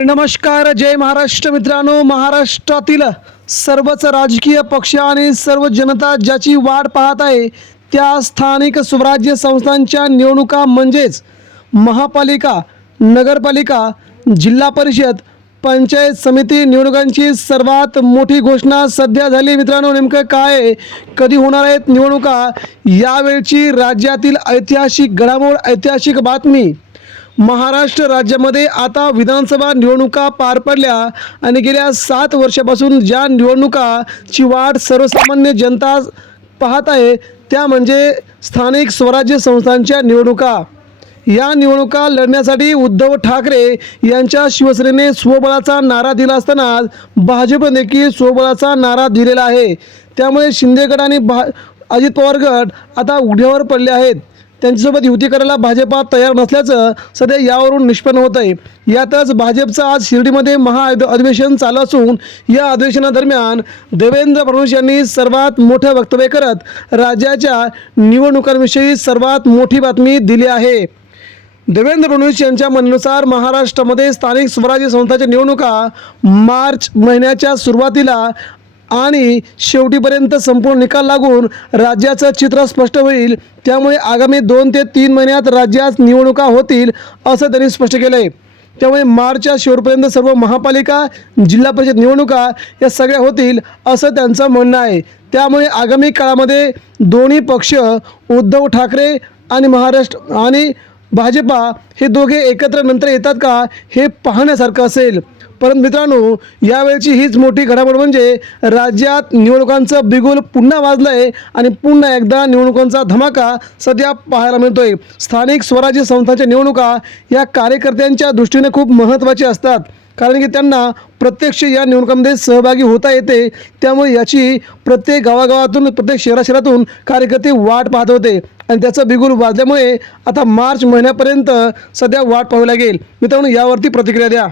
नमस्कार जय महाराष्ट्र मित्रांनो. महाराष्ट्रातील सर्वच राजकीय पक्ष आणि सर्व जनता ज्याची वाट पाहत आहे त्या स्थानिक स्वराज्य संस्थांच्या निवडणुका म्हणजेच महापालिका नगरपालिका जिल्हा परिषद पंचायत समिती निवडणुकांची सर्वात मोठी घोषणा सध्या झाली. मित्रांनो नेमकं काय आहे? कधी होणार आहेत निवडणुका? यावेळची राज्यातील ऐतिहासिक घडामोड ऐतिहासिक बातमी महाराष्ट्र राज्यामध्ये आता विधानसभा निवडणुका पार पडल्या आणि गेल्या सात वर्षापासून ज्या निवडणुकाची वाट सर्वसामान्य जनता पाहत आहे त्या म्हणजे स्थानिक स्वराज्य संस्थांच्या निवडणुका. या निवडणुका लढण्यासाठी उद्धव ठाकरे यांच्या शिवसेनेने स्वबळाचा नारा दिला असताना भाजपने देखील स्वबळाचा नारा दिलेला आहे. त्यामुळे शिंदे गट आणि भा अजित पवार गट आता उघड्यावर पडले आहेत. त्यांच्यासोबत युती करायला भाजपा तयार नसल्याचं सध्या यावरून निष्पन्न होत आहे. यातच भाजपचं आज शिर्डीमध्ये महा अधिवेशन चालू असून या अधिवेशनादरम्यान देवेंद्र फडणवीस यांनी सर्वात मोठं वक्तव्य करत राज्याच्या निवडणुकांविषयी सर्वात मोठी बातमी दिली आहे. देवेंद्र फडणवीस यांच्या म्हणण्यानुसार महाराष्ट्रामध्ये स्थानिक स्वराज्य संस्थांच्या निवडणुका मार्च महिन्याच्या सुरुवातीला आणि शेवटीपर्यंत संपूर्ण निकाल लागून राज्याचं चित्र स्पष्ट होईल. त्यामुळे आगामी दोन ते तीन महिन्यात राज्यात निवडणुका होतील असं त्यांनी स्पष्ट केलं आहे त्यामुळे मार्चच्या शेवटपर्यंत सर्व महापालिका जिल्हा परिषद निवडणुका या सगळ्या होतील असं त्यांचं म्हणणं आहे. त्यामुळे आगामी काळामध्ये दोन्ही पक्ष उद्धव ठाकरे आणि महाराष्ट्र आणि भाजपा हे दोघे एकत्र नंतर येतात का हे पाहण्यासारखं असेल. परंतु मित्रांनो यावेळची हीच मोठी घडामोड म्हणजे राज्यात निवडणुकांचं बिगुल पुन्हा वाजलं आहे आणि पुन्हा एकदा निवडणुकांचा धमाका सध्या पाहायला मिळतोय. स्थानिक स्वराज्य संस्थांच्या निवडणुका या कार्यकर्त्यांच्या दृष्टीने खूप महत्त्वाची असतात. कारण की त्यांना प्रत्यक्ष या निवडणुकांमध्ये सहभागी होता येते. त्यामुळे याची प्रत्येक गावागावातून प्रत्येक शहराशहरातून कार्यकर्ते वाट पाहत होते. आणि त्याचं बिगुल वाजल्यामुळे आता मार्च महिन्यापर्यंत सध्या वाट पाहावी लागेल. मित्रांनो यावरती प्रतिक्रिया द्या.